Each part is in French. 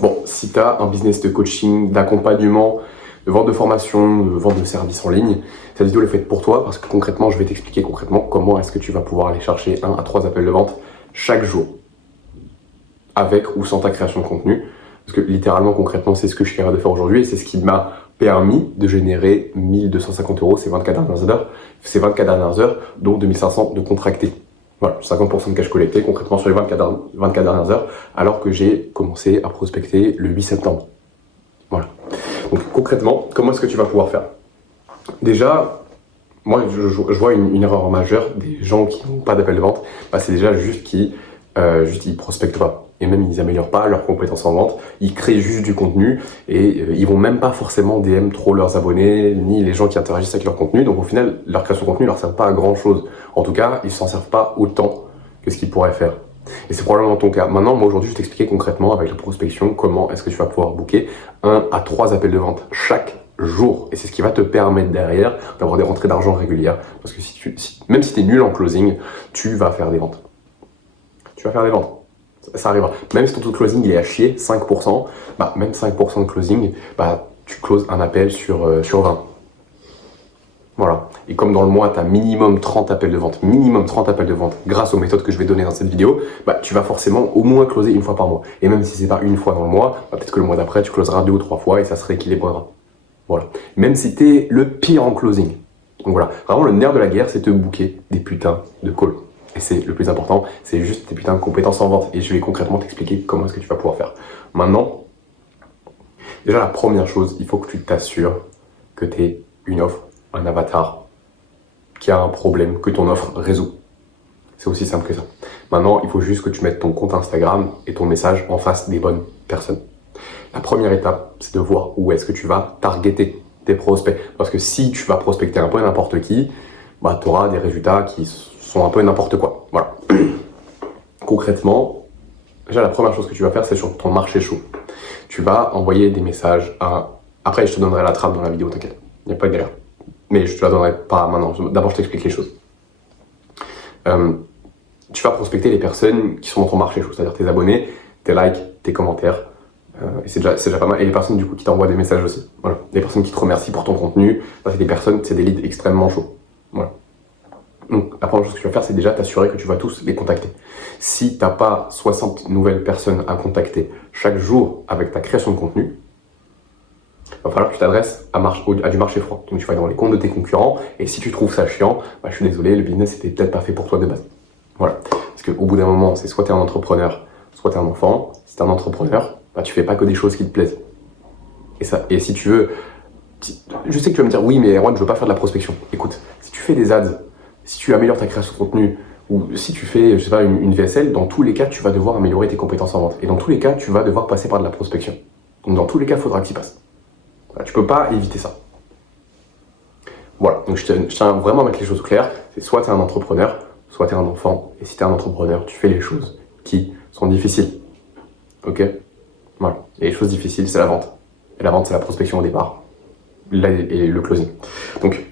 Bon, si tu as un business de coaching, d'accompagnement, de vente de formation, de vente de services en ligne, cette vidéo est faite pour toi parce que concrètement, je vais t'expliquer concrètement comment est-ce que tu vas pouvoir aller chercher 1 à 3 appels de vente chaque jour, avec ou sans ta création de contenu. Parce que littéralement, concrètement, c'est ce que je suis capable de faire aujourd'hui et c'est ce qui m'a permis de générer 1250 € ces 24 dernières heures, dont 2500 de contractés. Voilà, 50% de cash collecté concrètement sur les 24 dernières heures, alors que j'ai commencé à prospecter le 8 septembre. Voilà. Donc concrètement, comment est-ce que tu vas pouvoir faire? Déjà, moi je vois une erreur majeure des gens qui n'ont pas d'appel de vente, c'est déjà juste qu'ils prospectent pas. Et même ils n'améliorent pas leurs compétences en vente, ils créent juste du contenu et ils vont même pas forcément DM trop leurs abonnés, ni les gens qui interagissent avec leur contenu. Donc au final, leur création de contenu ne leur sert pas à grand chose. En tout cas, ils s'en servent pas autant que ce qu'ils pourraient faire. Et c'est probablement ton cas. Maintenant, moi aujourd'hui, je vais t'expliquer concrètement avec la prospection comment est-ce que tu vas pouvoir booker 1 à 3 appels de vente chaque jour. Et c'est ce qui va te permettre derrière d'avoir des rentrées d'argent régulières. Parce que même si tu es nul en closing, tu vas faire des ventes. Tu vas faire des ventes. Ça arrivera. Même si ton taux de closing il est à chier, 5%, même 5% de closing, tu closes un appel sur 20. Voilà. Et comme dans le mois, tu as minimum 30 appels de vente, grâce aux méthodes que je vais donner dans cette vidéo, tu vas forcément au moins closer une fois par mois. Et même si c'est pas une fois dans le mois, peut-être que le mois d'après, tu closeras 2 ou 3 fois et ça se rééquilibrera. Voilà. Même si tu es le pire en closing. Donc voilà. Vraiment, le nerf de la guerre, c'est de booker des putains de calls. Et c'est le plus important, c'est juste tes putains de compétences en vente. Et je vais concrètement t'expliquer comment est-ce que tu vas pouvoir faire. Maintenant, déjà la première chose, il faut que tu t'assures que tu aies une offre, un avatar qui a un problème que ton offre résout. C'est aussi simple que ça. Maintenant, il faut juste que tu mettes ton compte Instagram et ton message en face des bonnes personnes. La première étape, c'est de voir où est-ce que tu vas targeter tes prospects. Parce que si tu vas prospecter un peu n'importe qui, tu auras des résultats qui sont un peu n'importe quoi. Voilà. Concrètement, déjà la première chose que tu vas faire, c'est sur ton marché chaud. Tu vas envoyer des messages à... Après, je te donnerai la trame dans la vidéo, t'inquiète. Il n'y a pas de galère. Mais je te la donnerai pas maintenant. D'abord, je t'explique les choses. Tu vas prospecter les personnes qui sont dans ton marché chaud, c'est-à-dire tes abonnés, tes likes, tes commentaires. Et c'est déjà pas mal. Et les personnes du coup qui t'envoient des messages aussi. Voilà. Les personnes qui te remercient pour ton contenu. Ça, c'est des leads extrêmement chauds. Voilà. Donc la première chose que tu vas faire, c'est déjà t'assurer que tu vas tous les contacter. Si tu n'as pas 60 nouvelles personnes à contacter chaque jour avec ta création de contenu, il va falloir que tu t'adresses à du marché froid. Donc tu vas aller dans les comptes de tes concurrents et si tu trouves ça chiant, je suis désolé, le business n'était peut-être pas fait pour toi de base. Voilà. Parce qu'au bout d'un moment, c'est soit tu es un entrepreneur, soit tu es un enfant. Si tu es un entrepreneur, tu fais pas que des choses qui te plaisent. Et si tu veux... Je sais que tu vas me dire, oui, mais Erwan, je veux pas faire de la prospection. Écoute, si tu fais des ads, si tu améliores ta création de contenu, ou si tu fais, je sais pas, une VSL, dans tous les cas, tu vas devoir améliorer tes compétences en vente. Et dans tous les cas, tu vas devoir passer par de la prospection. Donc dans tous les cas, il faudra que tu y passes. Voilà, tu peux pas éviter ça. Voilà, donc je tiens vraiment à mettre les choses claires. C'est soit tu es un entrepreneur, soit tu es un enfant. Et si tu es un entrepreneur, tu fais les choses qui sont difficiles. Ok? Voilà. Et les choses difficiles, c'est la vente. Et la vente, c'est la prospection au départ. Et le closing. Donc,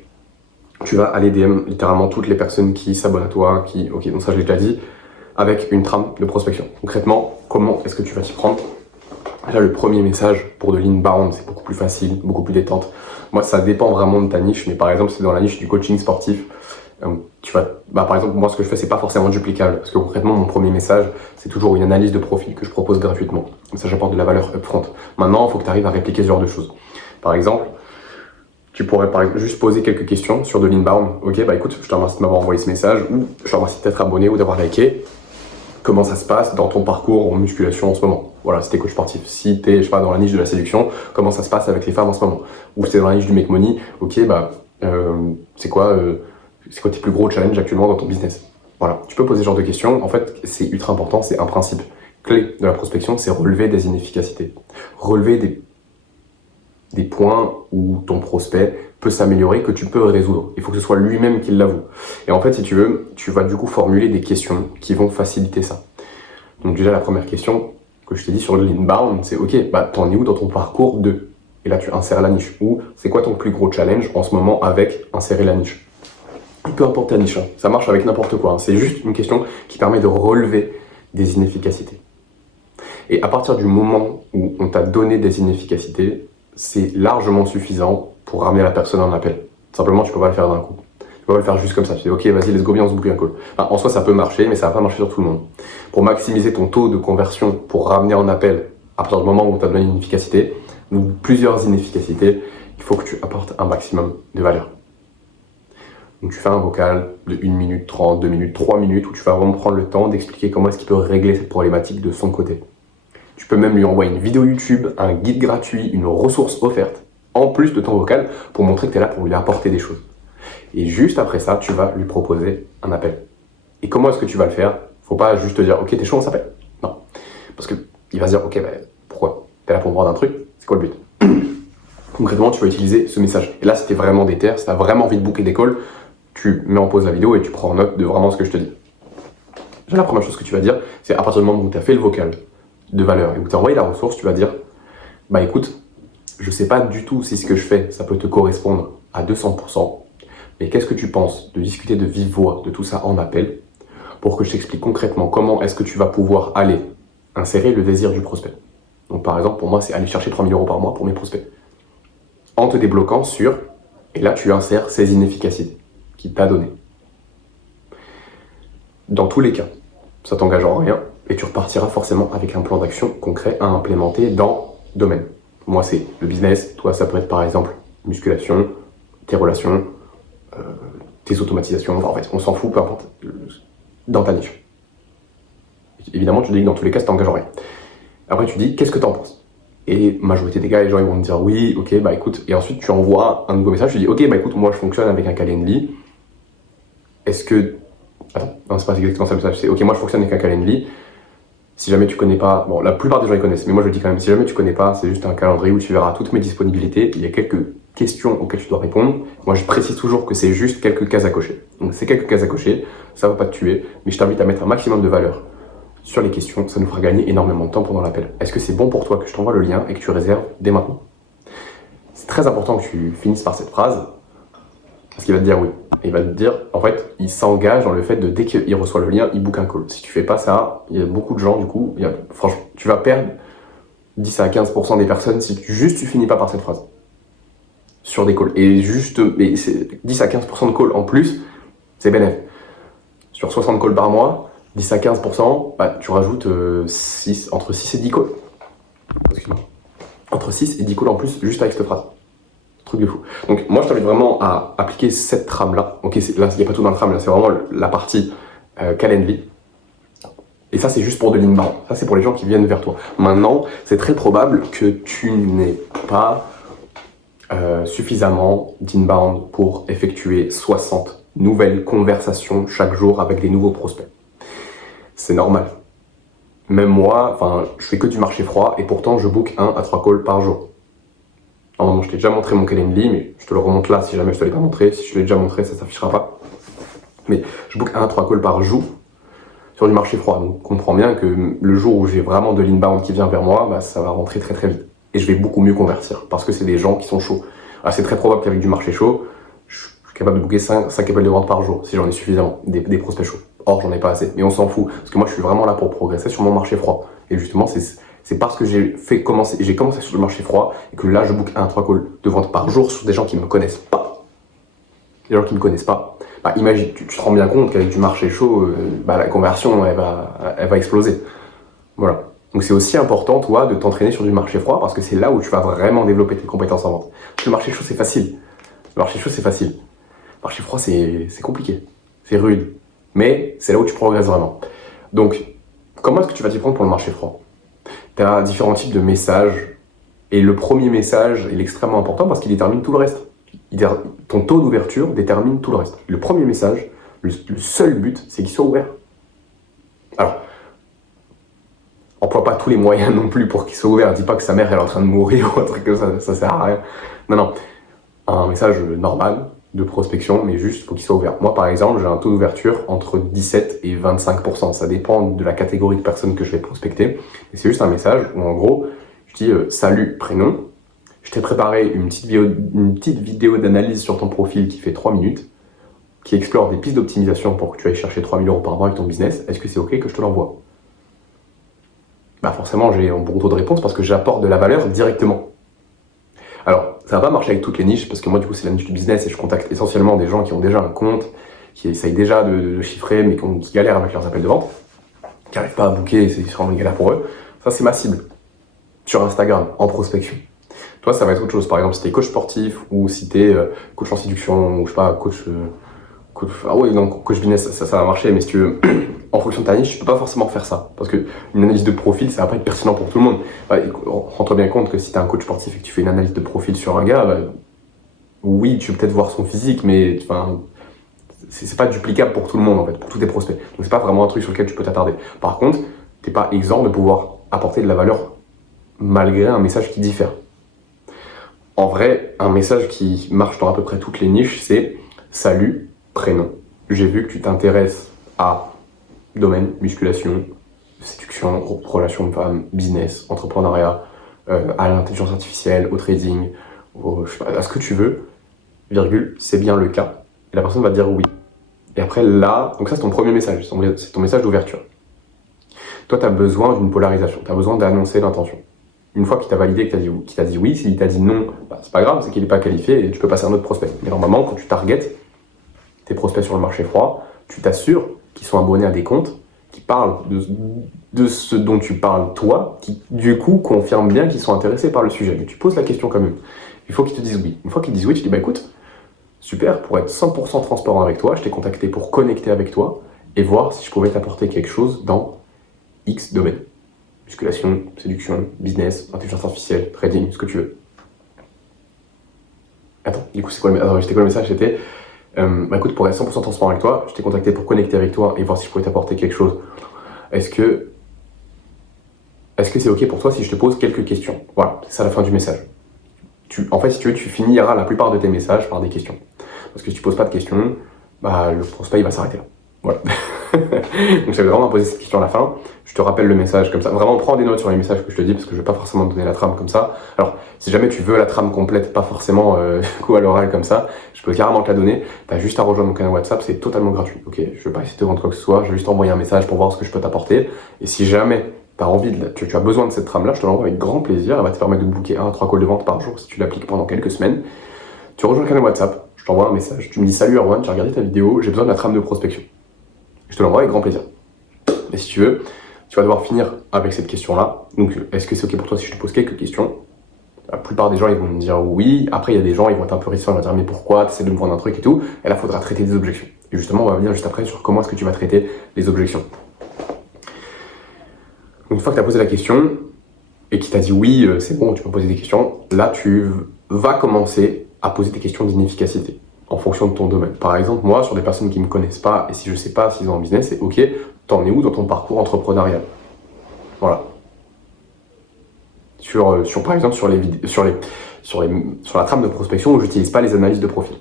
tu vas aller DM littéralement toutes les personnes qui s'abonnent à toi, ok, donc ça je l'ai déjà dit, avec une trame de prospection. Concrètement, comment est-ce que tu vas t'y prendre? Déjà, le premier message pour de l'inbound, c'est beaucoup plus facile, beaucoup plus détente. Moi, ça dépend vraiment de ta niche, mais par exemple, c'est dans la niche du coaching sportif. Par exemple, moi, ce que je fais, c'est pas forcément duplicable, parce que concrètement, mon premier message, c'est toujours une analyse de profil que je propose gratuitement. Comme ça, j'apporte de la valeur upfront. Maintenant, il faut que tu arrives à répliquer ce genre de choses. Par exemple, tu pourrais juste poser quelques questions sur de l'inbound. Ok, écoute, je te remercie de m'avoir envoyé ce message, ou je te remercie de t'être abonné ou d'avoir liké. Comment ça se passe dans ton parcours en musculation en ce moment? Voilà, si t'es coach sportif. Si t'es, je sais pas, dans la niche de la séduction, comment ça se passe avec les femmes en ce moment? Ou si t'es dans la niche du make money, ok, c'est quoi tes plus gros challenges actuellement dans ton business? Voilà, tu peux poser ce genre de questions. En fait, c'est ultra important, c'est un principe clé de la prospection, c'est relever des inefficacités. Relever des points où ton prospect peut s'améliorer, que tu peux résoudre. Il faut que ce soit lui-même qui l'avoue. Et en fait, si tu veux, tu vas du coup formuler des questions qui vont faciliter ça. Donc déjà, la première question que je t'ai dit sur l'inbound, c'est ok, t'en es où dans ton parcours de... Et là, tu insères la niche. Ou c'est quoi ton plus gros challenge en ce moment avec insérer la niche? Peu importe ta niche, ça marche avec n'importe quoi. C'est juste une question qui permet de relever des inefficacités. Et à partir du moment où on t'a donné des inefficacités, c'est largement suffisant pour ramener la personne en appel. Simplement, tu peux pas le faire d'un coup. Tu peux pas le faire juste comme ça. Tu dis, ok, vas-y, let's go, bien, on se boucle un call. Enfin, en soi, ça peut marcher, mais ça va pas marcher sur tout le monde. Pour maximiser ton taux de conversion, pour ramener en appel, à partir du moment où on t'a donné une efficacité, ou plusieurs inefficacités, il faut que tu apportes un maximum de valeur. Donc tu fais un vocal de 1 minute 30, 2 minutes, 3 minutes, où tu vas vraiment prendre le temps d'expliquer comment est-ce qu'il peut régler cette problématique de son côté. Tu peux même lui envoyer une vidéo YouTube, un guide gratuit, une ressource offerte, en plus de ton vocal, pour montrer que tu es là pour lui apporter des choses. Et juste après ça, tu vas lui proposer un appel. Et comment est-ce que tu vas le faire? Faut pas juste te dire, ok, t'es chaud, on s'appelle. Non. Parce qu'il va se dire, ok, pourquoi? T'es là pour me vendre un truc? C'est quoi le but? Concrètement, tu vas utiliser ce message. Et là, si t'es vraiment déter, si t'as vraiment envie de booker des calls, tu mets en pause la vidéo et tu prends en note de vraiment ce que je te dis. Déjà, la première chose que tu vas dire, c'est à partir du moment où tu as fait le vocal de valeur et où tu as envoyé la ressource, tu vas dire, bah écoute, je sais pas du tout si ce que je fais, ça peut te correspondre à 200%, mais qu'est-ce que tu penses de discuter de vive voix de tout ça en appel pour que je t'explique concrètement comment est-ce que tu vas pouvoir aller insérer le désir du prospect. Donc par exemple, pour moi, c'est aller chercher 3 000 € par mois pour mes prospects. En te débloquant sur, et là tu insères ces inefficacités qu'il t'a données. Dans tous les cas, ça t'engage en rien et tu repartiras forcément avec un plan d'action concret à implémenter dans le domaine. Moi, c'est le business. Toi, ça peut être par exemple musculation, tes relations, tes automatisations. Enfin, en fait, on s'en fout, peu importe, dans ta niche. Évidemment, tu dis que dans tous les cas, ça t'engage en rien. Après, tu dis, qu'est-ce que t'en penses? Et majorité des gars, les gens ils vont te dire oui, ok, bah écoute. Et ensuite, tu envoies un nouveau message. Tu dis, ok, bah écoute, moi je fonctionne avec un Calendly. Est-ce que. Attends, non, c'est pas exactement ça le message. C'est ok, moi je fonctionne avec un Calendly. Si jamais tu connais pas, bon, la plupart des gens ils connaissent, mais moi je le dis quand même, si jamais tu connais pas, c'est juste un calendrier où tu verras toutes mes disponibilités. Il y a quelques questions auxquelles tu dois répondre. Moi je précise toujours que c'est juste quelques cases à cocher. Donc c'est quelques cases à cocher, ça va pas te tuer, mais je t'invite à mettre un maximum de valeur sur les questions, ça nous fera gagner énormément de temps pendant l'appel. Est-ce que c'est bon pour toi que je t'envoie le lien et que tu réserves dès maintenant? C'est très important que tu finisses par cette phrase, parce qu'il va te dire oui. Et il va te dire, en fait, il s'engage dans le fait de dès qu'il reçoit le lien, il book un call. Si tu fais pas ça, il y a beaucoup de gens, du coup, franchement, tu vas perdre 10 à 15% des personnes si tu finis pas par cette phrase. Sur des calls. Et mais c'est 10 à 15% de calls en plus, c'est bénéf. Sur 60 calls par mois, 10 à 15%, bah, tu rajoutes entre 6 et 10 calls. Excuse-moi. Entre 6 et 10 calls en plus, juste avec cette phrase. Truc de fou. Donc moi je t'invite vraiment à appliquer cette trame-là. Ok, là il n'y a pas tout dans le trame, là c'est vraiment la partie Calendly. Et ça c'est juste pour de l'inbound. Ça c'est pour les gens qui viennent vers toi. Maintenant, c'est très probable que tu n'aies pas suffisamment d'inbound pour effectuer 60 nouvelles conversations chaque jour avec des nouveaux prospects. C'est normal. Même moi, je fais que du marché froid et pourtant je book 1 à 3 calls par jour. Non, je t'ai déjà montré mon Calendly, mais je te le remonte là si jamais je te l'ai pas montré. Si je te l'ai déjà montré, ça s'affichera pas. Mais je book 1 à 3 calls par jour sur du marché froid. Donc comprends bien que le jour où j'ai vraiment de l'inbound qui vient vers moi, bah, ça va rentrer très très vite. Et je vais beaucoup mieux convertir parce que c'est des gens qui sont chauds. Alors c'est très probable qu'avec du marché chaud, je suis capable de booker 5 appels de vente par jour si j'en ai suffisamment, des prospects chauds. Or, j'en ai pas assez. Mais on s'en fout. Parce que moi, je suis vraiment là pour progresser sur mon marché froid. Et justement, c'est parce que j'ai commencé sur le marché froid et que là, je book 1 à 3 calls de vente par jour sur des gens qui me connaissent pas. Les gens qui me connaissent pas. Bah, imagine, tu te rends bien compte qu'avec du marché chaud, la conversion, elle va exploser. Voilà. Donc, c'est aussi important, toi, de t'entraîner sur du marché froid parce que c'est là où tu vas vraiment développer tes compétences en vente. Parce que le marché chaud, c'est facile. Le marché chaud, c'est facile. Le marché froid, c'est compliqué. C'est rude. Mais c'est là où tu progresses vraiment. Donc, comment est-ce que tu vas t'y prendre pour le marché froid? Tu as différents types de messages. Et le premier message, il est extrêmement important parce qu'il détermine tout le reste. Ton taux d'ouverture détermine tout le reste. Le premier message, le seul but, c'est qu'il soit ouvert. Alors, emploie pas tous les moyens non plus pour qu'il soit ouvert. Dis pas que sa mère elle est en train de mourir ou un truc comme ça sert à rien. Non. Un message normal de prospection, mais juste il faut qu'il soit ouvert. Moi, par exemple, j'ai un taux d'ouverture entre 17 et 25%. Ça dépend de la catégorie de personnes que je vais prospecter. Et c'est juste un message où, en gros, je dis salut, prénom. Je t'ai préparé une petite vidéo d'analyse sur ton profil qui fait 3 minutes, qui explore des pistes d'optimisation pour que tu ailles chercher 3 000 € par mois avec ton business. Est-ce que c'est OK que je te l'envoie? bah forcément j'ai un bon taux de réponse parce que j'apporte de la valeur directement. Alors, ça va pas marcher avec toutes les niches, parce que moi, du coup, c'est la niche du business et je contacte essentiellement des gens qui ont déjà un compte, qui essayent déjà de chiffrer, mais qui galèrent avec leurs appels de vente, qui n'arrivent pas à booker, c'est vraiment une galère pour eux. Ça, c'est ma cible. Sur Instagram, en prospection. Toi, ça va être autre chose. Par exemple, si t'es coach sportif, ou si t'es coach en séduction, ou je sais pas, ah ouais, non, coach business, ça va marcher, mais si tu veux, en fonction de ta niche, tu peux pas forcément faire ça. Parce que une analyse de profil, ça va pas être pertinent pour tout le monde. Ouais, rends-toi bien compte que si t'es un coach sportif et que tu fais une analyse de profil sur un gars, bah, oui, tu peux peut-être voir son physique, mais enfin, c'est pas duplicable pour tout le monde, en fait, pour tous tes prospects. Donc c'est pas vraiment un truc sur lequel tu peux t'attarder. Par contre, t'es pas exempt de pouvoir apporter de la valeur malgré un message qui diffère. En vrai, un message qui marche dans à peu près toutes les niches, c'est « Salut, prénom. J'ai vu que tu t'intéresses à domaine, musculation, séduction, relations de femmes, business, entrepreneuriat, à l'intelligence artificielle, au trading, je sais pas, à ce que tu veux, virgule, c'est bien le cas. » Et la personne va dire oui. Et après là, donc ça c'est ton premier message, c'est ton message d'ouverture. Toi, tu as besoin d'une polarisation, tu as besoin d'annoncer l'intention. Une fois qu'il t'a validé, qu'il t'a dit oui, s'il t'a dit non, bah, c'est pas grave, c'est qu'il n'est pas qualifié et tu peux passer à un autre prospect. Mais normalement, quand tu targetes tes prospects sur le marché froid, tu t'assures qu'ils sont abonnés à des comptes qui parlent de ce dont tu parles toi, qui du coup confirment bien qu'ils sont intéressés par le sujet. Mais tu poses la question quand même. Il faut qu'ils te disent oui. Une fois qu'ils disent oui, tu dis bah écoute, super, pour être 100% transparent avec toi, je t'ai contacté pour connecter avec toi et voir si je pouvais t'apporter quelque chose dans X domaine. Musculation, séduction, business, intelligence artificielle, trading, ce que tu veux. Attends, du coup, c'était quoi le message? C'était, bah écoute, pour être 100% transparent avec toi, je t'ai contacté pour connecter avec toi et voir si je pouvais t'apporter quelque chose. Est-ce que c'est ok pour toi si je te pose quelques questions? Voilà, c'est ça la fin du message. En fait, si tu veux, tu finiras la plupart de tes messages par des questions. Parce que si tu poses pas de questions, bah, le prospect il va s'arrêter là. Voilà. Donc j'avais vraiment posé cette question à la fin. Je te rappelle le message comme ça. Vraiment, prends des notes sur les messages que je te dis parce que je vais pas forcément te donner la trame comme ça. Alors, si jamais tu veux la trame complète, pas forcément à l'oral comme ça, je peux carrément te la donner. T'as juste à rejoindre mon canal WhatsApp, c'est totalement gratuit. Ok, je vais pas essayer de te vendre quoi que ce soit. Je vais juste envoyer un message pour voir ce que je peux t'apporter. Et si jamais t'as envie, tu as besoin de cette trame-là, je te l'envoie avec grand plaisir. Elle va te permettre de booker 1 à 3 calls de vente par jour si tu l'appliques pendant quelques semaines. Tu rejoins le canal WhatsApp, je t'envoie un message. Tu me dis salut Erwan, j'ai regardé ta vidéo, j'ai besoin de la trame de prospection. Je te l'envoie avec grand plaisir. Et si tu veux, tu vas devoir finir avec cette question-là. Donc, est-ce que c'est ok pour toi si je te pose quelques questions? La plupart des gens, ils vont me dire oui. Après, il y a des gens, ils vont être un peu réticents, ils vont dire mais pourquoi? Tu essaies de me vendre un truc et tout. Et là, il faudra traiter des objections. Et justement, on va venir juste après sur comment est-ce que tu vas traiter les objections. Donc, une fois que tu as posé la question et qu'il t'a dit oui, c'est bon, tu peux poser des questions, là, tu vas commencer à poser des questions d'inefficacité en fonction de ton domaine. Par exemple, moi, sur des personnes qui ne me connaissent pas et si je ne sais pas s'ils ont un business, c'est ok, t'en es où dans ton parcours entrepreneurial? Voilà. Par exemple, sur la trame de prospection où j'utilise pas les analyses de profil.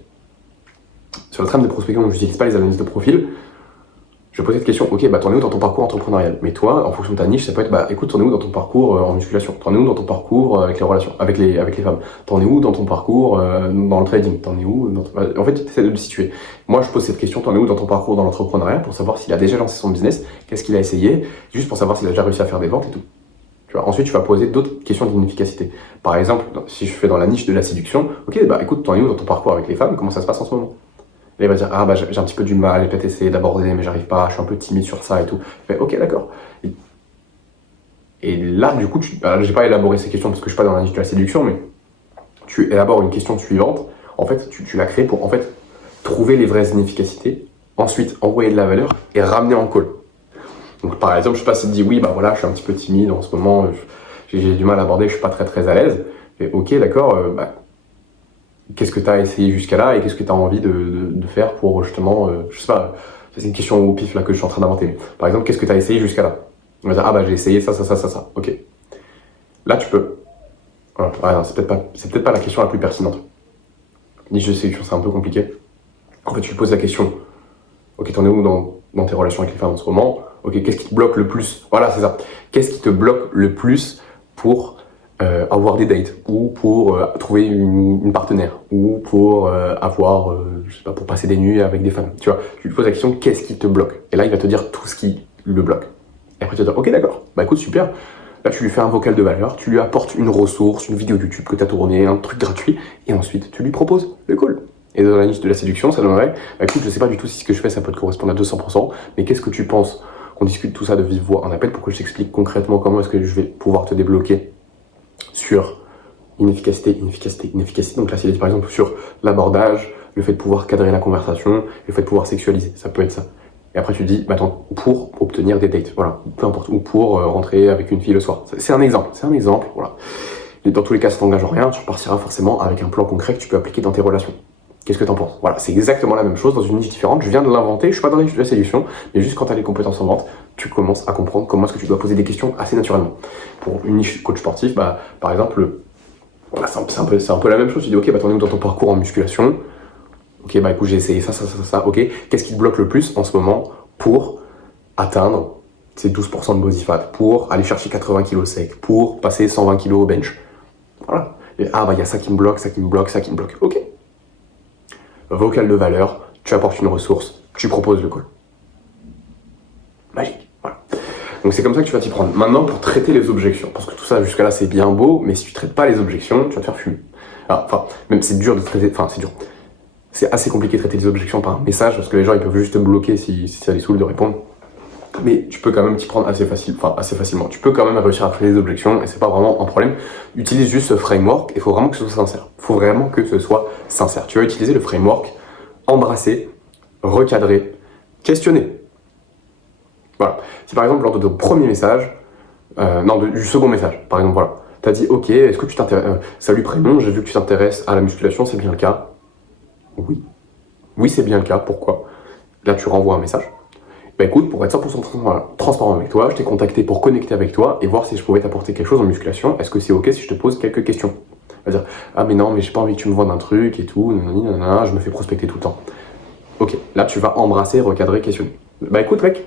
Sur la trame de prospection où j'utilise pas les analyses de profil, je pose cette question, ok, bah t'en es où dans ton parcours entrepreneurial? Mais toi, en fonction de ta niche, ça peut être, bah écoute, t'en es où dans ton parcours en musculation? T'en es où dans ton parcours avec les relations, avec les femmes? T'en es où dans ton parcours dans le trading? T'en es où En fait, tu essaies de le situer. Moi, je pose cette question, t'en es où dans ton parcours dans l'entrepreneuriat pour savoir s'il a déjà lancé son business, qu'est-ce qu'il a essayé, juste pour savoir s'il a déjà réussi à faire des ventes et tout. Tu vois, ensuite, tu vas poser d'autres questions d'inefficacité. Par exemple, si je fais dans la niche de la séduction, ok, bah écoute, t'en es où dans ton parcours avec les femmes? Comment ça se passe en ce moment? Et il va dire, ah bah j'ai un petit peu du mal, j'ai peut-être essayé d'aborder, mais j'arrive pas, je suis un peu timide sur ça et tout. Je fais, ok, d'accord. Et là, du coup, j'ai pas élaboré ces questions parce que je suis pas dans la niche de la séduction, mais tu élabores une question suivante. En fait, tu l'as créée pour en fait trouver les vraies inefficacités, ensuite envoyer de la valeur et ramener en call. Donc par exemple, je sais pas si tu te dis, oui, bah voilà, je suis un petit peu timide en ce moment, j'ai du mal à aborder, je suis pas très très à l'aise. Et ok, d'accord, qu'est-ce que tu as essayé jusqu'à là et qu'est-ce que tu as envie de faire pour justement, je sais pas, c'est une question au pif là que je suis en train d'inventer. Mais, par exemple, qu'est-ce que tu as essayé jusqu'à là? On va dire, ah bah j'ai essayé ça, ok. Là tu peux. Voilà. Ouais, non, c'est peut-être pas la question la plus pertinente. Niche de séduction, c'est un peu compliqué. En fait, tu lui poses la question, ok, t'en es où dans tes relations avec les femmes en ce moment? Ok, qu'est-ce qui te bloque le plus? Voilà, c'est ça. Qu'est-ce qui te bloque le plus pour avoir des dates ou pour trouver une partenaire ou pour je sais pas, pour passer des nuits avec des femmes. Tu vois, tu lui poses la question qu'est-ce qui te bloque? Et là, il va te dire tout ce qui le bloque. Et après, tu vas dire ok, d'accord. Bah écoute, super. Là, tu lui fais un vocal de valeur, tu lui apportes une ressource, une vidéo YouTube que tu as tournée, un truc gratuit, et ensuite, tu lui proposes le call. Et dans la niche de la séduction, ça donnerait, bah écoute, je sais pas du tout si ce que je fais, ça peut te correspondre à 200%, mais qu'est-ce que tu penses qu'on discute tout ça de vive voix en appel pour que je t'explique concrètement comment est-ce que je vais pouvoir te débloquer sur inefficacité. Donc là, c'est par exemple sur l'abordage, le fait de pouvoir cadrer la conversation, le fait de pouvoir sexualiser, ça peut être ça. Et après, tu dis, bah attends, pour obtenir des dates, voilà, peu importe, ou pour rentrer avec une fille le soir. C'est un exemple, voilà. Et dans tous les cas, ça t'engage en rien, tu repartiras forcément avec un plan concret que tu peux appliquer dans tes relations. Qu'est-ce que t'en penses? Voilà, c'est exactement la même chose dans une niche différente. Je viens de l'inventer, je suis pas dans la séduction, mais juste quand tu as les compétences en vente, tu commences à comprendre comment est-ce que tu dois poser des questions assez naturellement. Pour une niche coach sportif, bah, par exemple, voilà, c'est un peu la même chose. Tu dis, ok, bah t'en es où dans ton parcours en musculation? Ok, bah écoute, j'ai essayé ça, ok. Qu'est-ce qui te bloque le plus en ce moment pour atteindre ces 12% de body fat, pour aller chercher 80 kg sec, pour passer 120 kg au bench? Voilà. Et, ah bah il y a ça qui me bloque, ça qui me bloque. Ok. Vocal de valeur, tu apportes une ressource, tu proposes le call. Magique. Voilà. Donc c'est comme ça que tu vas t'y prendre. Maintenant, pour traiter les objections, parce que tout ça jusqu'à là c'est bien beau, mais si tu traites pas les objections, tu vas te faire fumer. Enfin, même c'est dur de traiter, enfin c'est dur. C'est assez compliqué de traiter les objections par un message, parce que les gens ils peuvent juste te bloquer si ça les saoule de répondre. Mais tu peux quand même t'y prendre assez facilement. Tu peux quand même réussir à traiter les objections, et c'est pas vraiment un problème. Utilise juste ce framework, il faut vraiment que ce soit sincère. Tu vas utiliser le framework, embrasser, recadrer, questionner. Voilà. Si par exemple, lors de ton premier message, du second message, par exemple, voilà, t'as dit, ok, est-ce que tu t'intéresses, salut prénom, j'ai vu que tu t'intéresses à la musculation, c'est bien le cas? Oui. Oui, c'est bien le cas, pourquoi? Là, tu renvoies un message. Bah écoute, pour être 100% transparent avec toi, je t'ai contacté pour connecter avec toi et voir si je pouvais t'apporter quelque chose en musculation. Est-ce que c'est ok si je te pose quelques questions? C'est-à-dire, ah mais non, mais j'ai pas envie que tu me vendes un truc et tout, nanana, je me fais prospecter tout le temps. Ok, là tu vas embrasser, recadrer, questionner. Bah écoute mec,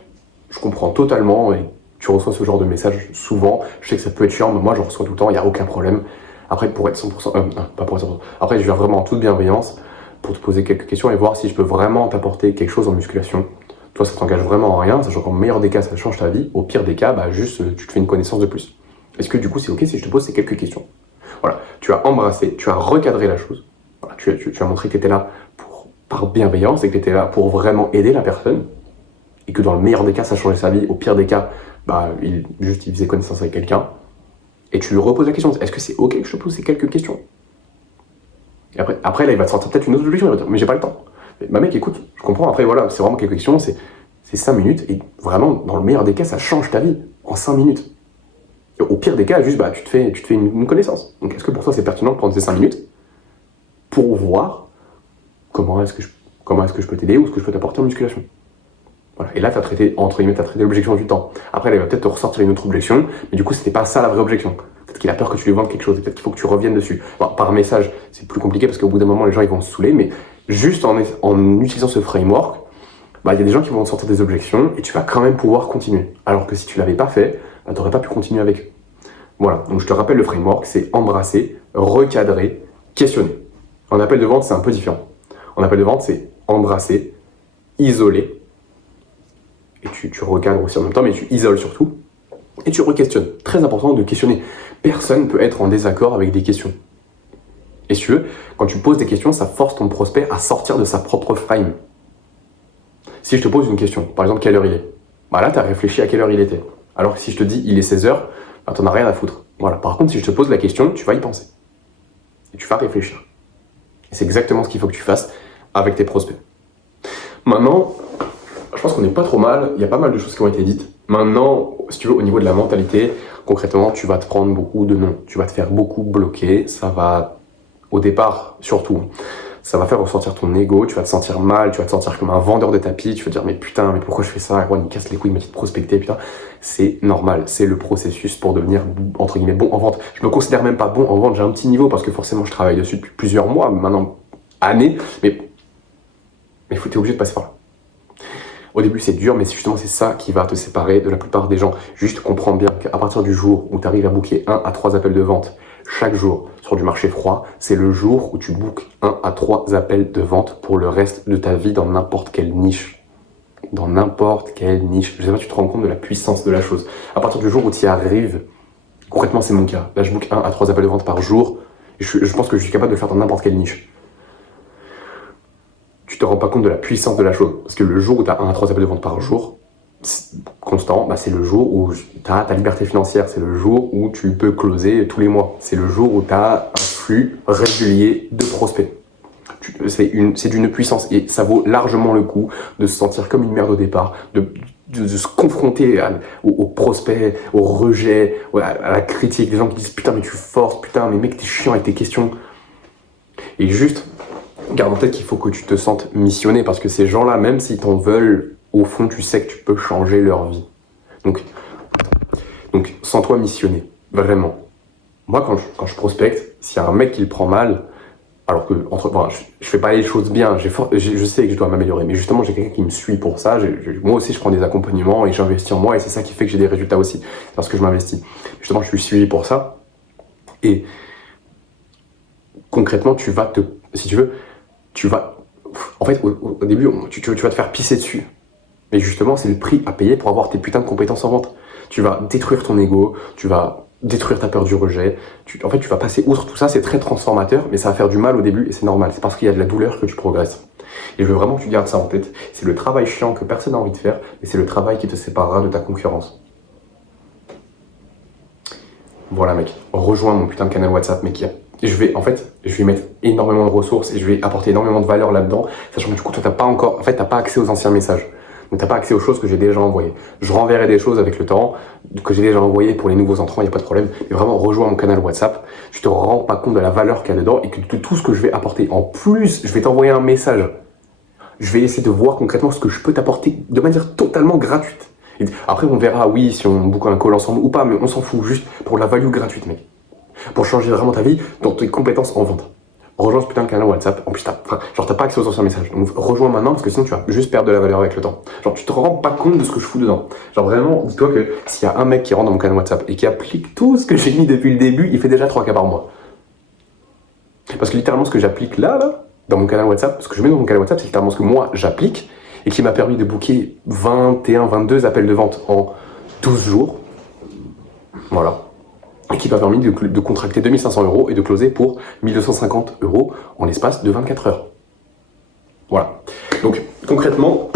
je comprends totalement et tu reçois ce genre de message souvent. Je sais que ça peut être chiant, mais moi je reçois tout le temps, il n'y a aucun problème. Après, pour être 100%, pas pour être 100%, après je viens vraiment en toute bienveillance pour te poser quelques questions et voir si je peux vraiment t'apporter quelque chose en musculation. Toi, ça t'engage vraiment en rien, sachant qu'au meilleur des cas, ça change ta vie. Au pire des cas, bah juste, tu te fais une connaissance de plus. Est-ce que du coup, c'est ok si je te pose ces quelques questions? Voilà, tu as embrassé, tu as recadré la chose. Voilà, tu as montré que tu étais là par bienveillance et que tu étais là pour vraiment aider la personne. Et que dans le meilleur des cas, ça changeait sa vie. Au pire des cas, bah, il faisait connaissance avec quelqu'un. Et tu lui reposes la question, est-ce que c'est ok que je te pose ces quelques questions? Et après là, il va te sortir peut-être une autre objection, il va te dire, mais j'ai pas le temps. Bah mec, écoute, je comprends, après voilà, c'est vraiment quelques questions, c'est 5 minutes, et vraiment, dans le meilleur des cas, ça change ta vie, en 5 minutes. Et au pire des cas, juste, bah, tu te fais une connaissance. Donc est-ce que pour toi, c'est pertinent de prendre ces 5 minutes pour voir comment est-ce que je peux t'aider ou ce que je peux t'apporter en musculation? Voilà. Et là, t'as traité l'objection du temps. Après, là, il va peut-être te ressortir une autre objection, mais du coup, c'était pas ça la vraie objection. Peut-être qu'il a peur que tu lui vendes quelque chose, peut-être qu'il faut que tu reviennes dessus. Bon, par message, c'est plus compliqué parce qu'au bout d'un moment, les gens ils vont se saouler, mais juste en utilisant ce framework, bah, y a des gens qui vont te sortir des objections et tu vas quand même pouvoir continuer. Alors que si tu l'avais pas fait, bah, tu n'aurais pas pu continuer avec eux. Voilà, donc je te rappelle le framework, c'est embrasser, recadrer, questionner. En appel de vente, c'est un peu différent. En appel de vente, c'est embrasser, isoler, et tu recadres aussi en même temps, mais tu isoles surtout, et tu re-questionnes. Très important de questionner. Personne ne peut être en désaccord avec des questions. Et si tu veux, quand tu poses des questions, ça force ton prospect à sortir de sa propre frame. Si je te pose une question, par exemple, quelle heure il est? Bah là, tu as réfléchi à quelle heure il était. Alors que si je te dis, il est 16h, bah, tu n'en as rien à foutre. Voilà. Par contre, si je te pose la question, tu vas y penser. Et tu vas réfléchir. Et c'est exactement ce qu'il faut que tu fasses avec tes prospects. Maintenant, je pense qu'on n'est pas trop mal, il y a pas mal de choses qui ont été dites. Maintenant, si tu veux, au niveau de la mentalité, concrètement, tu vas te prendre beaucoup de non. Tu vas te faire beaucoup bloquer, ça va, au départ, surtout, ça va faire ressortir ton ego, tu vas te sentir mal, tu vas te sentir comme un vendeur de tapis, tu vas te dire mais putain, mais pourquoi je fais ça? Ouais, il me casse les couilles, il m'a dit de prospecter, putain. C'est normal, c'est le processus pour devenir, entre guillemets, bon en vente. Je me considère même pas bon en vente, j'ai un petit niveau parce que forcément je travaille dessus depuis plusieurs mois, maintenant, années, mais t'es obligé de passer par là. Au début c'est dur, mais justement c'est ça qui va te séparer de la plupart des gens. Juste comprends bien qu'à partir du jour où tu arrives à booker 1 à 3 appels de vente chaque jour sur du marché froid, c'est le jour où tu bookes 1 à 3 appels de vente pour le reste de ta vie dans n'importe quelle niche. Dans n'importe quelle niche. Je sais pas, tu te rends compte de la puissance de la chose. À partir du jour où tu y arrives, Concrètement, c'est mon cas. Là, je book 1 à 3 appels de vente par jour. Et je pense que je suis capable de le faire dans n'importe quelle niche. Tu te rends pas compte de la puissance de la chose. Parce que le jour où tu as 1 à 3 appels de vente par jour, constant, bah c'est le jour où tu as ta liberté financière. C'est le jour où tu peux closer tous les mois. C'est le jour où tu as un flux régulier de prospects. C'est d'une puissance et ça vaut largement le coup de se sentir comme une merde au départ, de se confronter aux prospects, au rejet, à la critique, des gens qui disent putain mais tu forces, putain mais mec t'es chiant avec tes questions. Et juste, garde en tête qu'il faut que tu te sentes missionné parce que ces gens-là, même s'ils t'en veulent, au fond tu sais que tu peux changer leur vie. Donc sens-toi missionné, vraiment. Moi quand je prospecte, s'il y a un mec qui le prend mal, alors que je fais pas les choses bien, je sais que je dois m'améliorer, mais justement j'ai quelqu'un qui me suit pour ça, moi aussi je prends des accompagnements et j'investis en moi et c'est ça qui fait que j'ai des résultats aussi, parce que je m'investis. Justement je suis suivi pour ça et concrètement si tu veux, en fait au début tu vas te faire pisser dessus, mais justement c'est le prix à payer pour avoir tes putains de compétences en vente. Tu vas détruire ton ego, tu vas détruire ta peur du rejet. En fait, tu vas passer outre tout ça, c'est très transformateur, mais ça va faire du mal au début et c'est normal. C'est parce qu'il y a de la douleur que tu progresses. Et je veux vraiment que tu gardes ça en tête. C'est le travail chiant que personne n'a envie de faire, mais c'est le travail qui te séparera de ta concurrence. Voilà, mec. Rejoins mon putain de canal WhatsApp, mec. Je vais mettre énormément de ressources et je vais apporter énormément de valeur là-dedans, sachant que du coup, toi, t'as pas accès aux anciens messages. Donc t'as pas accès aux choses que j'ai déjà envoyées. Je renverrai des choses avec le temps, que j'ai déjà envoyées pour les nouveaux entrants, il n'y a pas de problème. Mais vraiment, rejoins mon canal WhatsApp. Tu te rends pas compte de la valeur qu'il y a dedans et que de tout ce que je vais apporter. En plus, je vais t'envoyer un message. Je vais essayer de voir concrètement ce que je peux t'apporter de manière totalement gratuite. Et après, on verra, oui, si on book un call ensemble ou pas, mais on s'en fout juste pour la value gratuite, mec. Pour changer vraiment ta vie dans tes compétences en vente. Rejoins ce putain de canal WhatsApp. En plus, t'as pas accès aux anciens messages. Donc, rejoins maintenant parce que sinon, tu vas juste perdre de la valeur avec le temps. Genre, tu te rends pas compte de ce que je fous dedans. Genre, vraiment, dis-toi que s'il y a un mec qui rentre dans mon canal WhatsApp et qui applique tout ce que j'ai mis depuis le début, il fait déjà 3 cas par mois. Parce que littéralement, ce que j'applique là, dans mon canal WhatsApp, ce que je mets dans mon canal WhatsApp, c'est littéralement ce que moi, j'applique et qui m'a permis de booker 22 appels de vente en 12 jours. Voilà. Et qui m'a permis de contracter 2500 € et de closer pour 1250 € en l'espace de 24 heures. Voilà. Donc, concrètement,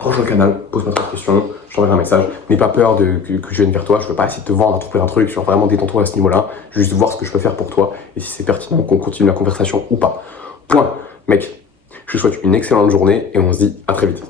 rejoins le canal, pose-moi ta question, je t'enverrai un message. N'aie pas peur que je vienne vers toi, je ne veux pas essayer de te vendre, à trouver un truc, genre vraiment détends-toi à ce niveau-là, juste voir ce que je peux faire pour toi et si c'est pertinent qu'on continue la conversation ou pas. Point. Mec, je te souhaite une excellente journée et on se dit à très vite.